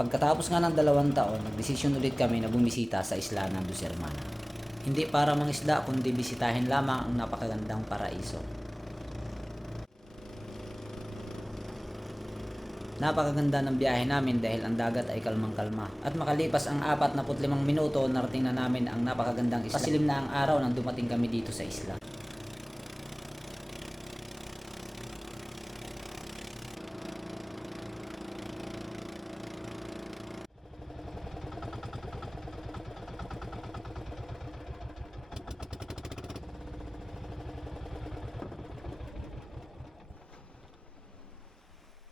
Pagkatapos nga ng 2 taon, nagdesisyon ulit kami na bumisita sa isla ng Dos Hermanas. Hindi para mangisda kundi bisitahin lamang ang napakagandang paraiso. Napakaganda ng biyahe namin dahil ang dagat ay kalmang-kalma. At makalipas ang 45 minuto, narating na namin ang napakagandang isla. Pasilim na ang araw nang dumating kami dito sa isla.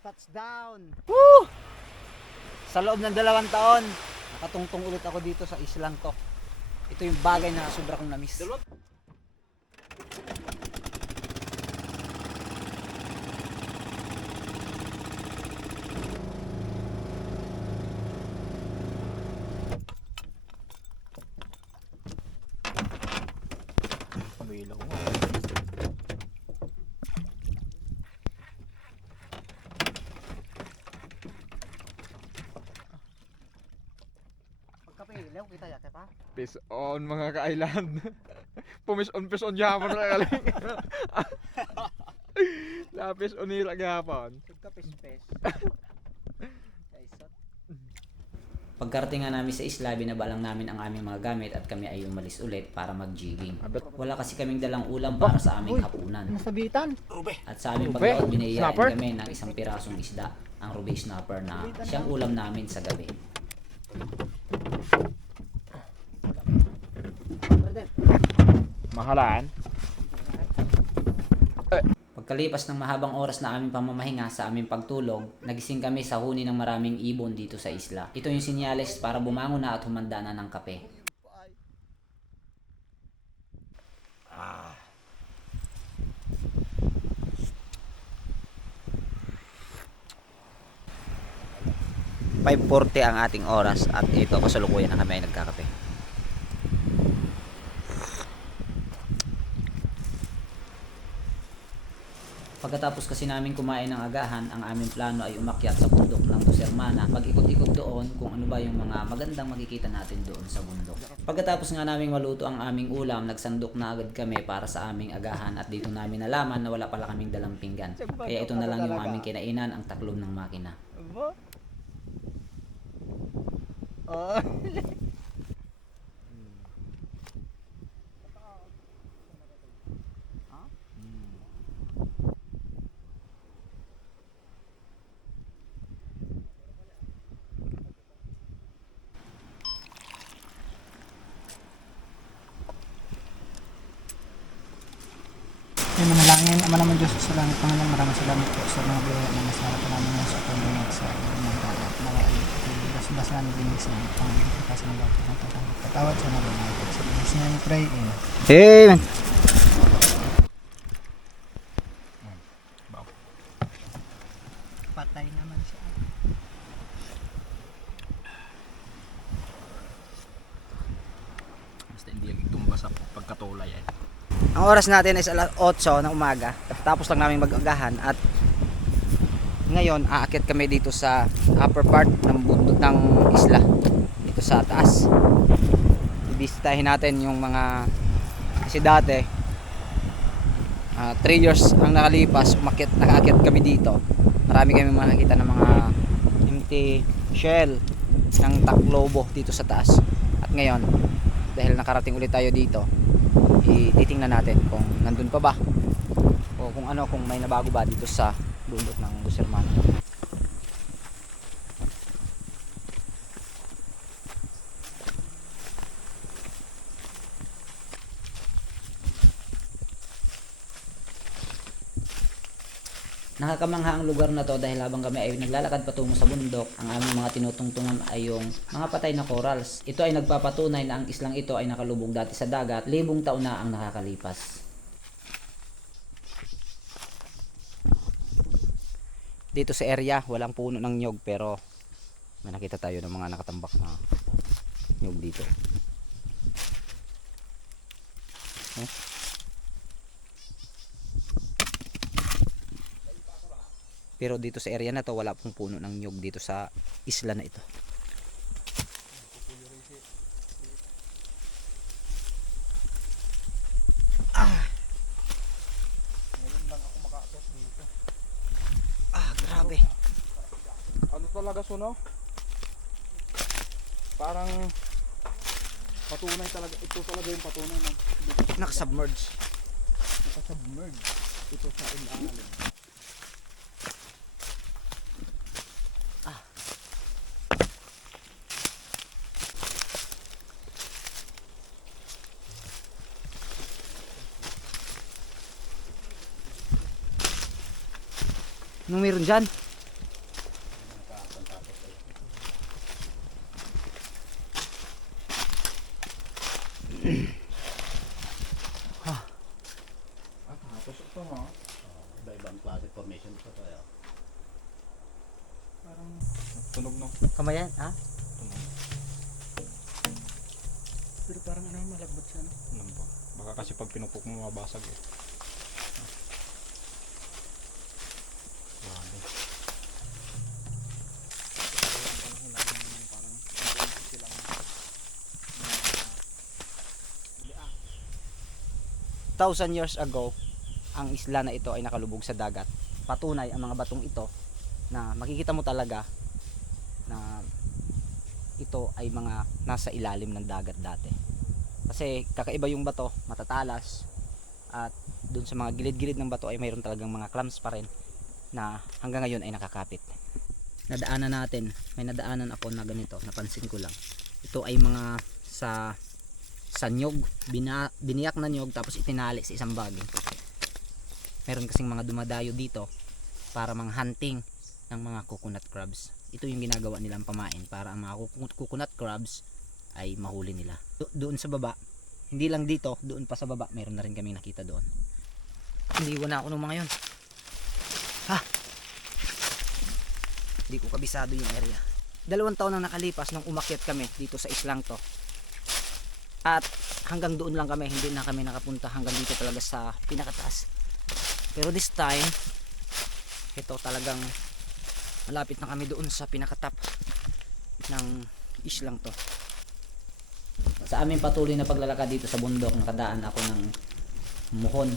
Touchdown! Woo! Sa loob ng 2 taon, nakatungtong ulit ako dito sa islang to. Ito yung bagay na sobra kong namiss. Pamilaw mo. Pagkapilaw, kita yate pa? Peace on mga ka-island. Pumis on yapon na kaling. Lapis on nila yapon. Pagkapis-pes. Pagkarating nga namin sa isla, binabalang namin ang aming mga gamit at kami ay umalis ulit para mag-jigging. Wala kasi kaming dalang ulam para sa aming hapunan. Nasabitan. At sa aming Rube? pagkaon, binayain Snapper? kami ng isang pirasong isda, ang Rube Snapper na siyang ulam namin sa gabi. Mahalaan. Pagkalipas ng mahabang oras na aming pamamahinga sa aming pagtulog, nagising kami sa huni ng maraming ibon dito sa isla. Ito yung sinyales para bumangon na at humanda na ng kape. Ah. 5:40 ang ating oras at ito kasalukuyan na kami ay nagkakape. Pagkatapos kasi namin kumain ng agahan, ang aming plano ay umakyat sa bundok ng Dos Hermanas. Mag-ikot-ikot doon kung ano ba yung mga magandang makikita natin doon sa bundok. Pagkatapos nga naming maluto ang aming ulam, nagsandok na agad kami para sa aming agahan at dito namin nalaman na wala pala kaming dalang pinggan. Kaya ito na lang yung aming kinainan, ang taklob ng makina. Oh. Yung manalangin, Ama naman Diyos sa langit, Panginoon, maraming salamat po sa mga biyaya na masarap namin ngayon sa pagmamit sa mga dagat. Mga bas-bas namin din sa Panginoon, kasi ng bawat ng patawad sa mga mga sa Diyos niya ni pray. Amen. Patay naman siya. Basta hindi yung tumba sa pagkatulay eh. Ang oras natin is alas 8 ng umaga. Tapos lang namin mag-agahan at ngayon aakyat kami dito sa upper part ng bundok ng isla. Dito sa taas. Ibisitahin natin yung mga kasi dati 3 years ang nakalipas, nakaakyat kami dito. Marami kami makikita ng mga empty shell ng Taclobo dito sa taas. At ngayon, dahil nakarating ulit tayo dito, titingnan natin kung nandun pa ba o kung ano, kung may nabago ba dito sa bundok ng Dos Hermanas. Nakakamangha ang lugar na to dahil habang kami ay naglalakad patungo sa bundok, ang aming mga tinutungtungan ay yung mga patay na corals. Ito ay nagpapatunay na ang islang ito ay nakalubog dati sa dagat, libong taon na ang nakakalipas. Dito sa area, walang puno ng nyog pero may nakita tayo ng mga nakatambak na nyog dito. Pero dito sa area na to wala pong puno ng nyug dito sa isla na ito. Ngayon lang ako makaakyat dito. Grabe. Ano talaga suno? Parang patunay talaga. Ito talaga yung patunay ng Nakasubmerge. nakasubmerge. Ito sa ilalim. Anong meron dyan? Tapos ito ha. Iba-ibang klase formation sa tayo. Parang tunog no. Kamayan, ha? Pero parang ano, malambot siya, no? Ano ba? Baka kasi pag pinupok mo mabasag eh. Grabe. 1,000 years ago, ang isla na ito ay nakalubog sa dagat. Patunay ang mga batong ito na makikita mo talaga na ito ay mga nasa ilalim ng dagat dati. Kasi kakaiba yung bato, matatalas, at dun sa mga gilid-gilid ng bato ay mayroon talagang mga clams pa rin na hanggang ngayon ay nakakapit. Nadaanan natin, may nadaanan ako na ganito, napansin ko lang. Ito ay mga sa nyog, biniyak na nyog tapos itinali sa isang bagay. Meron kasing mga dumadayo dito para mga hunting ng mga coconut crabs. Ito yung ginagawa nilang pamain para ang mga coconut crabs ay mahuli nila. Doon sa baba, hindi lang dito, doon pa sa baba, meron na rin kaming nakita doon. Iniwan na ako ng mga yon. Hindi ko kabisado yung area. 2 taon na nakalipas nung umakyat kami dito sa islang to. At hanggang doon lang kami, hindi na kami nakapunta hanggang dito talaga sa pinakataas. Pero this time, ito talagang malapit na kami doon sa pinakatap ng islang to. Sa aming patuloy na paglalakad dito sa bundok, nakadaan ako ng muhon.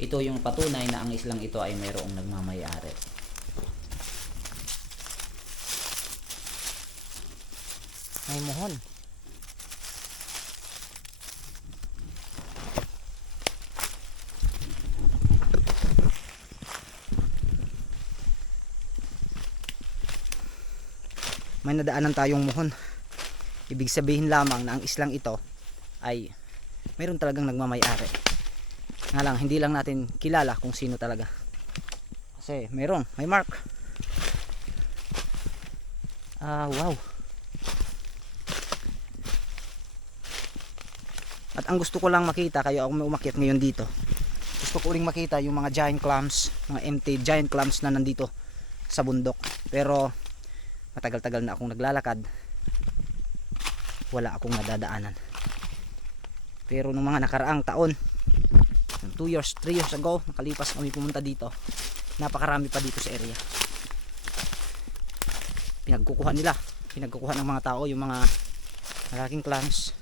Ito yung patunay na ang islang ito ay mayroong nagmamayari. May muhon. May nadaanan tayong muhon. Ibig sabihin lamang na ang islang ito ay mayroon talagang nagmamayari. Nga lang, hindi lang natin kilala kung sino talaga. Kasi may mark. Wow. At ang gusto ko lang makita, kayo ako may umakyat ngayon dito, gusto ko uling makita yung mga giant clams, mga empty giant clams na nandito sa bundok. Pero matagal-tagal na akong naglalakad, wala akong nadadaanan. Pero nung mga nakaraang taon, 2 years, 3 years ago, nakalipas kami pumunta dito, napakarami pa dito sa area. Pinagkukuha ng mga tao yung mga malaking clams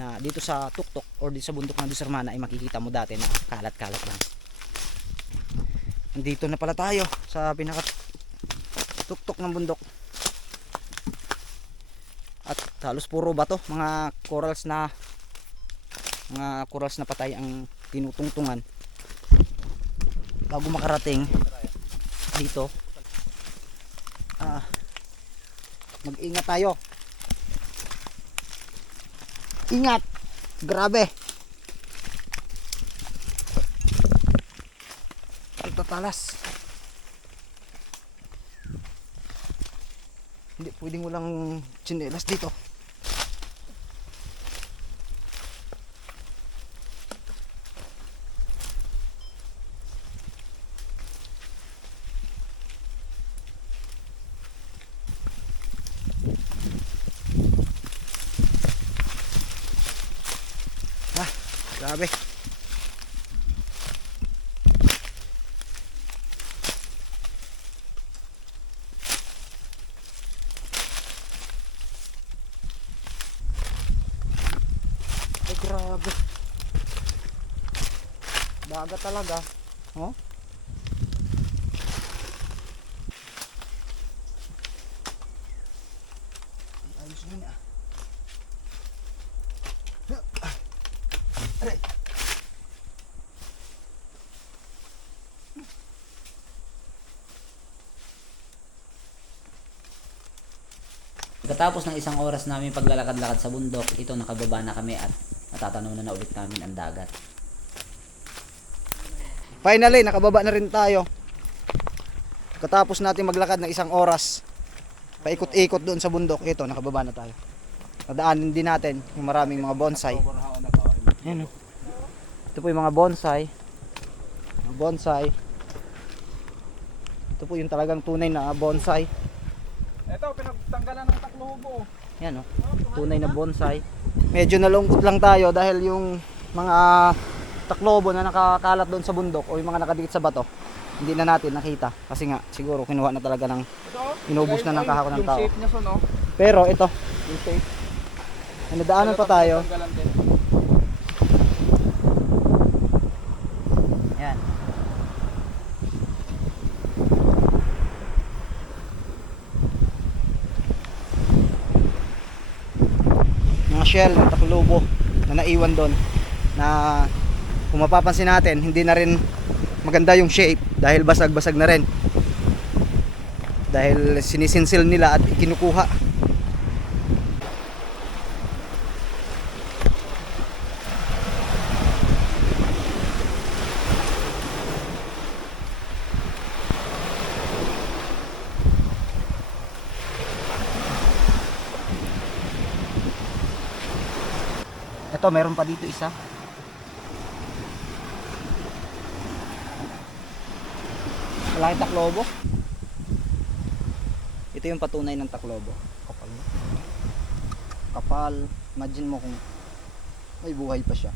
na dito sa tuktok or dito sa bundok ng Dusermana ay makikita mo dati na kalat-kalat lang. Nandito na pala tayo sa pinaka tuktok ng bundok. At halos puro bato, mga corals na patay ang tinutungtungan bago makarating dito. Mag-ingat tayo. Ingat. Grabe. Ang tatalas. Hindi pwedeng walang tsinelas dito. Grabe. Dagat talaga. Oh. Ayos na niya. Aray. Pagkatapos ng isang oras namin paglalakad-lakad sa bundok, ito nakababa na kami at natatanaw na ulit namin ang dagat. Finally, nakababa na rin tayo. Pagkatapos natin maglakad ng isang oras, paikot-ikot doon sa bundok, ito, nakababa na tayo. Nadaanin din natin yung maraming mga bonsai. Ayan, oh. Ito po yung mga bonsai. Mga bonsai. Ito po yung talagang tunay na bonsai. Ito, pinagtanggalan ng taklobo. Yan, oh. Tunay na bonsai. Medyo nalungkot lang tayo dahil yung mga taklobo na nakakalat doon sa bundok o yung mga nakadikit sa bato, hindi na natin nakita kasi nga siguro kinuha na talaga ng inubos na ng kahako ng tao. Yung shape niya so, no? Pero ito, yung shape. Nadaanan pa tayo. Tanggalan din. Yan. Mga shell ng taklobo na naiwan doon na kung mapapansin natin hindi na rin maganda yung shape dahil basag-basag na rin dahil sinisinsil nila at ikinukuha. Ito, meron pa dito isa. Malaking taklobo. Ito yung patunay ng taklobo. Kapal. Kapal. Imagine mo kung may buhay pa siya.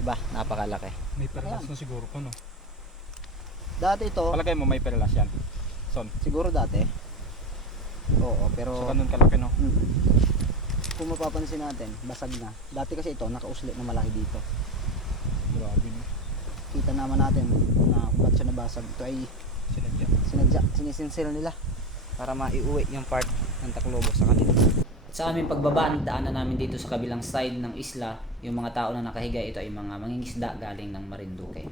Diba? Napakalaki. May perlas na siguro ko, no? Dati ito, Palagay mo may perlas yan. Son. siguro dati. Oo, pero So, ganun kalaki, no? kung mapapansin natin, basag na. Dati kasi ito, nakauslit na malaki dito. Grabe, no? Kita naman natin na ba't siya nabasag. Ito ay Sinadya. sinisinsil nila para maiuwi yung part ng taklobo sa kanila. At sa aming pagbaba, daanan namin dito sa kabilang side ng isla, yung mga tao na nakahiga, ito ay mga mangingisda galing ng Marinduque.